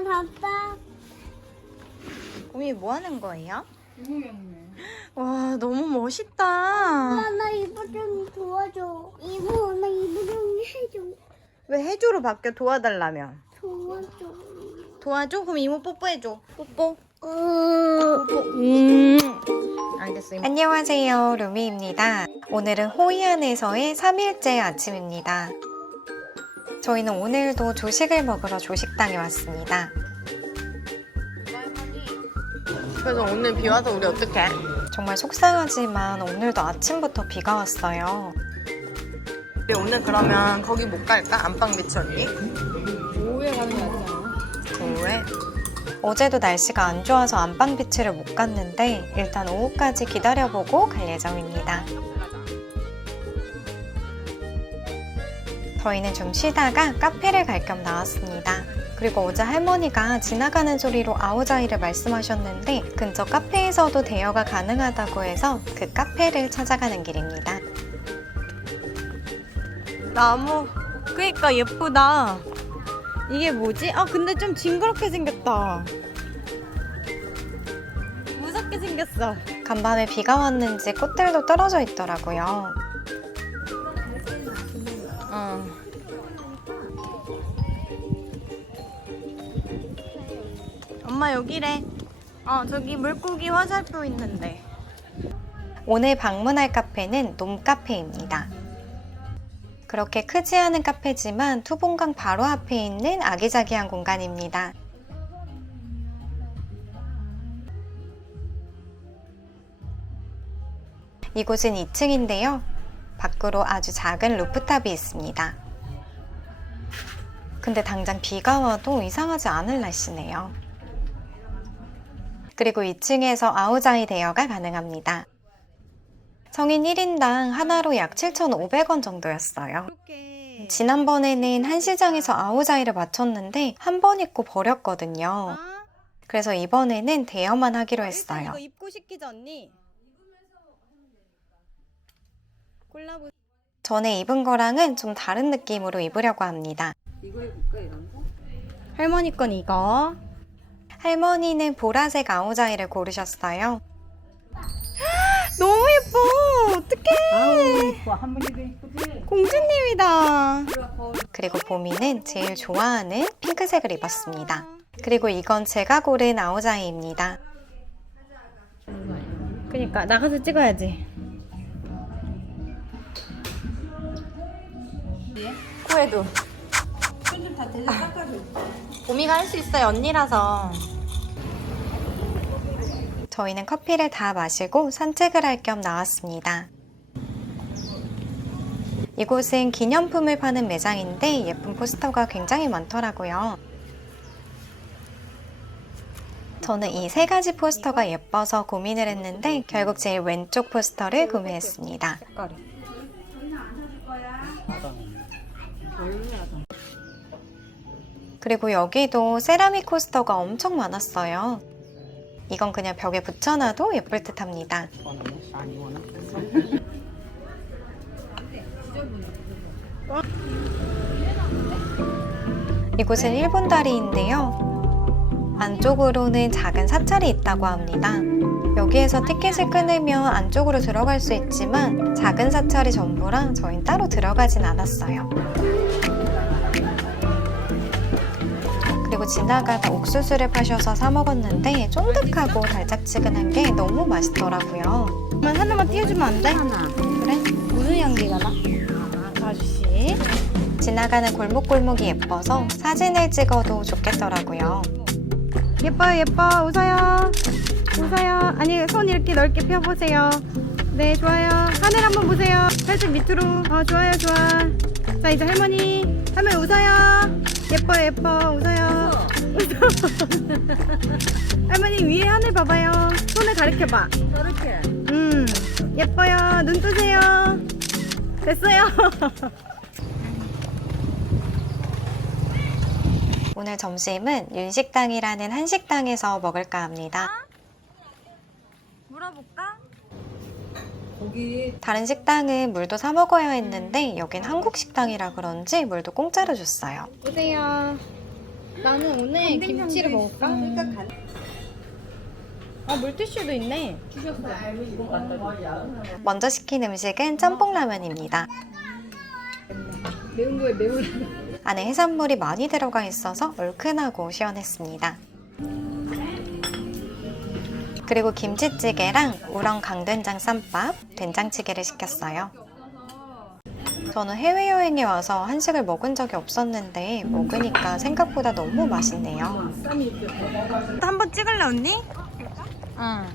엄마 아빠. 곰이 뭐 하는 거예요? 유모양이네. 와 너무 멋있다. 엄마 나 이불 좀 도와줘. 이모 나 이불 좀 해줘. 왜 해주로 바뀌어 도와달라면? 도와줘. 도와줘? 그럼 이모 뽀뽀해줘. 뽀뽀. 어. 음. 알겠어. 이모. 안녕하세요. 루미입니다. 오늘은 호이안에서의 3일째 아침입니다. 저희는 오늘도 조식을 먹으러 조식당에 왔습니다. 그래서 오늘 비 와서 우리 어떡해? 정말 속상하지만 오늘도 아침부터 비가 왔어요. 우리 오늘 그러면 거기 못 갈까? 안방 비치 언니? 오후에 가는 게 낫잖아. 오후에? 어제도 날씨가 안 좋아서 안방 비치를 못 갔는데 일단 오후까지 기다려보고 갈 예정입니다. 저희는 좀 쉬다가 카페를 갈 겸 나왔습니다. 그리고 어제 할머니가 지나가는 소리로 아오자이를 말씀하셨는데 근처 카페에서도 대여가 가능하다고 해서 그 카페를 찾아가는 길입니다. 나무. 그니까 예쁘다. 이게 뭐지? 아 근데 좀 징그럽게 생겼다. 무섭게 생겼어. 간밤에 비가 왔는지 꽃들도 떨어져 있더라고요. 엄마 여기래. 어 저기 물고기 화살표 있는데. 오늘 방문할 카페는 놈카페입니다. 그렇게 크지 않은 카페지만 투봉강 바로 앞에 있는 아기자기한 공간입니다. 이곳은 2층인데요. 밖으로 아주 작은 루프탑이 있습니다. 근데 당장 비가 와도 이상하지 않을 날씨네요. 그리고 2층에서 아우자이 대여가 가능합니다. 성인 1인당 하나로 약 7,500원 정도였어요. 지난번에는 한시장에서 아우자이를 맞췄는데 한 번 입고 버렸거든요. 아, 그래서 이번에는 대여만 하기로 했어요. 전에 입은 거랑은 좀 다른 느낌으로 입으려고 합니다. 할머니 건 이거. 할머니는 보라색 아우자이를 고르셨어요. 너무 예뻐. 어떡해. 아우 번도 이쁘지? 공주님이다. 그리고 보미는 제일 좋아하는 핑크색을 입었습니다. 그리고 이건 제가 고른 아우자이입니다. 그니까 나가서 찍어야지. 코에도. 봄이가 할 수 있어요 언니라서. 저희는 커피를 다 마시고 산책을 할 겸 나왔습니다. 이곳은 기념품을 파는 매장인데 예쁜 포스터가 굉장히 많더라고요. 저는 이 세 가지 포스터가 예뻐서 고민을 했는데 결국 제일 왼쪽 포스터를 구매했습니다. 색깔이. 그리고 여기도 세라믹 코스터가 엄청 많았어요. 이건 그냥 벽에 붙여놔도 예쁠 듯 합니다. 이곳은 일본 다리인데요. 안쪽으로는 작은 사찰이 있다고 합니다. 여기에서 티켓을 끊으면 안쪽으로 들어갈 수 있지만 작은 사찰이 전부라 저희는 따로 들어가진 않았어요. 그리고 지나가다 옥수수를 파셔서 사 먹었는데 쫀득하고 달짝지근한 게 너무 맛있더라고요. 그러면 하나만 띄워주면 안 돼? 하나. 그래? 무슨 향기가 나? 아저씨. 지나가는 골목골목이 예뻐서 사진을 찍어도 좋겠더라고요. 예뻐요 예뻐 웃어요 웃어요 아니 손 이렇게 넓게 펴보세요 네 좋아요 하늘 한번 보세요 살짝 밑으로 어 좋아요 좋아 자 이제 할머니 할머니 웃어요. 예뻐요 예뻐. 웃어요. 웃어. 할머니 위에 하늘 봐봐요. 손을 가리켜봐. 저렇게. 음 예뻐요. 눈 뜨세요. 됐어요. 오늘 점심은 윤식당이라는 한식당에서 먹을까 합니다. 물어볼까? 고기 다른 식당은 물도 사 먹어야 했는데 여긴 한국 식당이라 그런지 물도 공짜로 줬어요. 오세요 나는 오늘 김치를 먹을까? 아 물티슈도 있네. 먼저 시킨 음식은 짬뽕라면입니다. 매운 거에 매운. 안에 해산물이 많이 들어가 있어서 얼큰하고 시원했습니다. 그리고 김치찌개랑 우렁 강된장 쌈밥, 된장찌개를 시켰어요. 저는 해외여행에 와서 한식을 먹은 적이 없었는데 먹으니까 생각보다 너무 맛있네요. 한번 찍을래 언니? 응.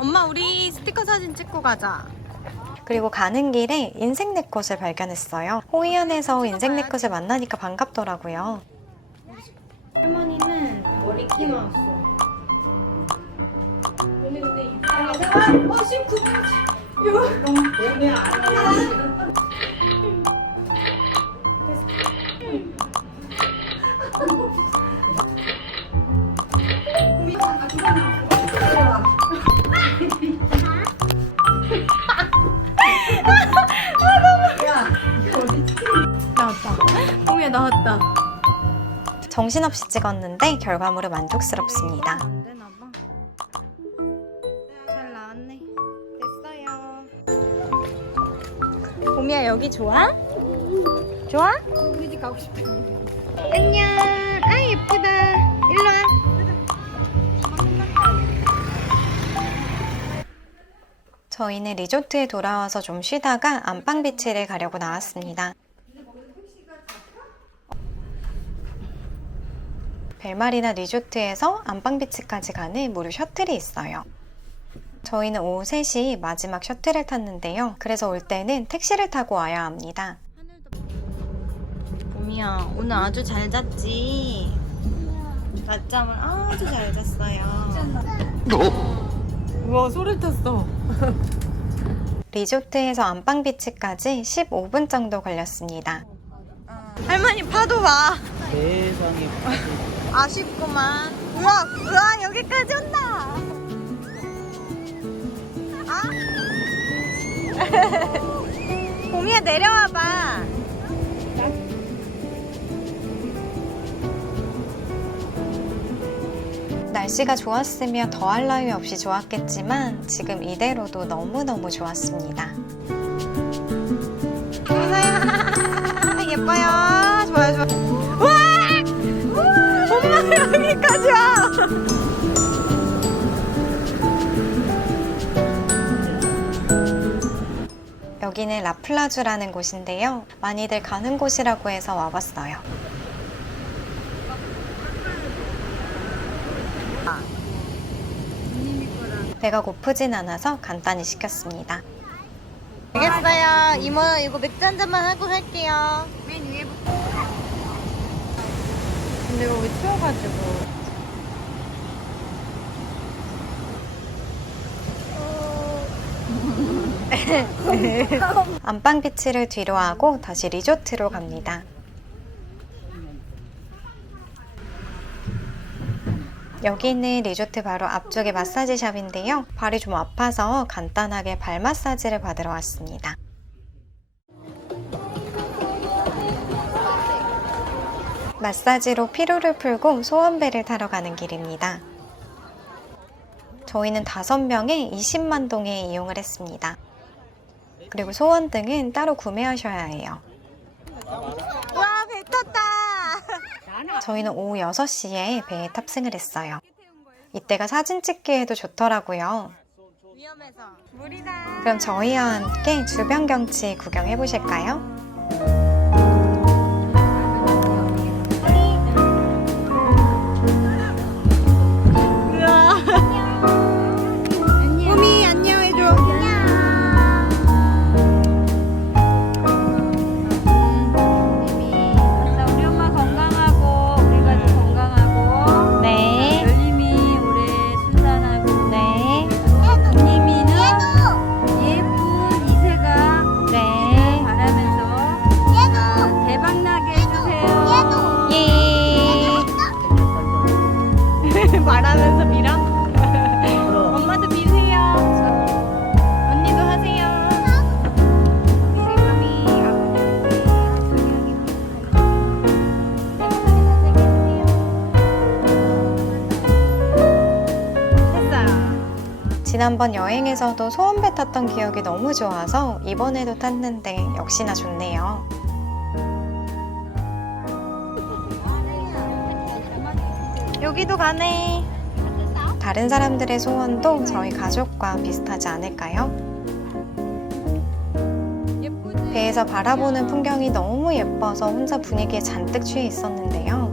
엄마 우리 스티커 사진 찍고 가자. 그리고 가는 길에 인생 네컷을 발견했어요. 호이안에서 인생 네컷을 만나니까 반갑더라고요. 할머니는 미키 마우스. 나왔다. 정신없이 찍었는데 결과물은 만족스럽습니다. 여기 좋아? 좋아? 우리 집 가고 싶다. 안녕. 아 예쁘다. 일로 와. 저희는 리조트에 돌아와서 좀 쉬다가 안방비치를 가려고 나왔습니다. 벨마리나 리조트에서 안방비치까지 가는 무료 셔틀이 있어요. 저희는 오후 3시 마지막 셔틀을 탔는데요. 그래서 올 때는 택시를 타고 와야 합니다. 봄이야 오늘 아주 잘 잤지? 낮잠을 아주 잘 잤어요. 우와 소리 탔어. 리조트에서 안방비치까지 15분 정도 걸렸습니다. 할머니 파도 봐. 세상에 아쉽구만. 우와, 우와, 여기까지 온다. 아? 봄이야, 내려와 봐. 날씨가 좋았으면 더할 나위 없이 좋았겠지만 지금 이대로도 너무너무 좋았습니다. 예뻐요. 여기는 라플라주라는 곳인데요. 많이들 가는 곳이라고 해서 와봤어요. 배가 고프진 않아서 간단히 시켰습니다. 알겠어요. 이모, 이거 맥주 한 잔만 하고 갈게요. 맨 위에부터. 근데 이거 왜 추워가지고. 안방 비치를 뒤로 하고 다시 리조트로 갑니다. 여기는 리조트 바로 앞쪽에 마사지샵인데요. 발이 좀 아파서 간단하게 발 마사지를 받으러 왔습니다. 마사지로 피로를 풀고 소원배를 타러 가는 길입니다. 저희는 5명에 20만 동에 이용을 했습니다. 그리고 소원 등은 따로 구매하셔야 해요. 와, 배 탔다. 저희는 오후 6시에 배에 탑승을 했어요. 이때가 사진 찍기에도 좋더라고요. 위험해서. 물이다. 그럼 저희와 함께 주변 경치 구경해 보실까요? 지난번 여행에서도 소원배 탔던 기억이 너무 좋아서 이번에도 탔는데 역시나 좋네요. 여기도 가네. 다른 사람들의 소원도 저희 가족과 비슷하지 않을까요? 배에서 바라보는 풍경이 너무 예뻐서 혼자 분위기에 잔뜩 취해 있었는데요.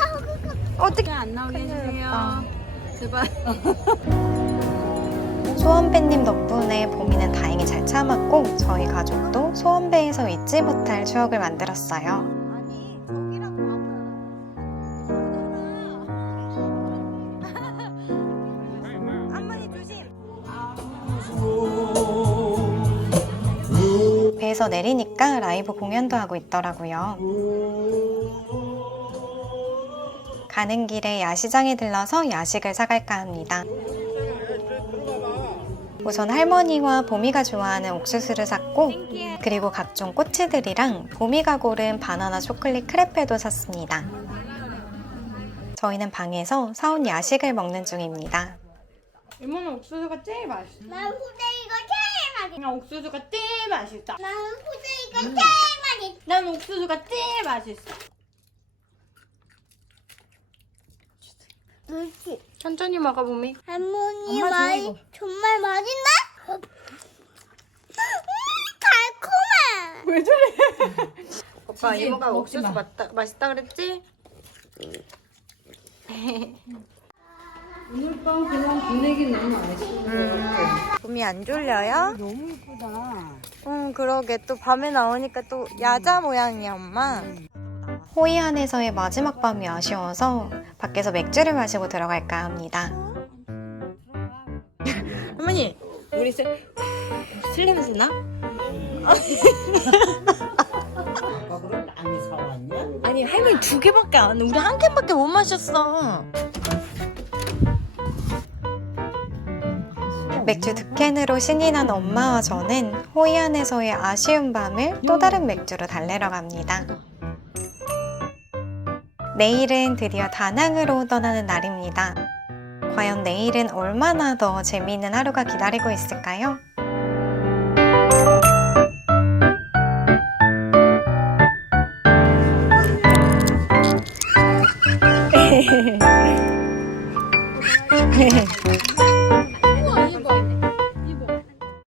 어떻게 안 나오게 해주세요. 제발. 소원배님 덕분에 봄이는 다행히 잘 참았고 저희 가족도 소원배에서 잊지 못할 추억을 만들었어요. 배에서 내리니까 라이브 공연도 하고 있더라고요. 가는 길에 야시장에 들러서 야식을 사갈까 합니다. 우선 할머니와 봄이가 좋아하는 옥수수를 샀고 그리고 각종 꼬치들이랑 봄이가 고른 바나나 초콜릿 크레페도 샀습니다. 저희는 방에서 사온 야식을 먹는 중입니다. 이모는 옥수수가 제일 맛있어. 난 후대이가 제일 맛있어. 옥수수가 제일 맛있다. 난 후대이가 제일 맛있어. 난 옥수수가 제일 맛있어. 그렇지. 천천히 먹어 봄이. 할머니 엄마 말 줘, 이거. 정말 맛있나? 음, 달콤해. 왜 저래? 오빠 이모가 옥수수 맛다, 맛있다 그랬지? 오늘 밤 그냥 보내기 너무 아쉬워. 봄이 안 졸려요? 너무 예쁘다. 응 그러게 또 밤에 나오니까 또 야자 모양이야 엄마. 호이안에서의 마지막 밤이 아쉬워서 밖에서 맥주를 마시고 들어갈까 합니다. 할머니 우리 술, 술 냄새 나? 아까 그럼 많이 사왔냐? 아니 할머니 두 개밖에 안 우리 한 캔밖에 못 마셨어. 맥주 두 캔으로 신이 난 엄마와 저는 호이안에서의 아쉬운 밤을 또 다른 맥주로 달래러 갑니다. 내일은 드디어 다낭으로 떠나는 날입니다. 과연 내일은 얼마나 더 재미있는 하루가 기다리고 있을까요?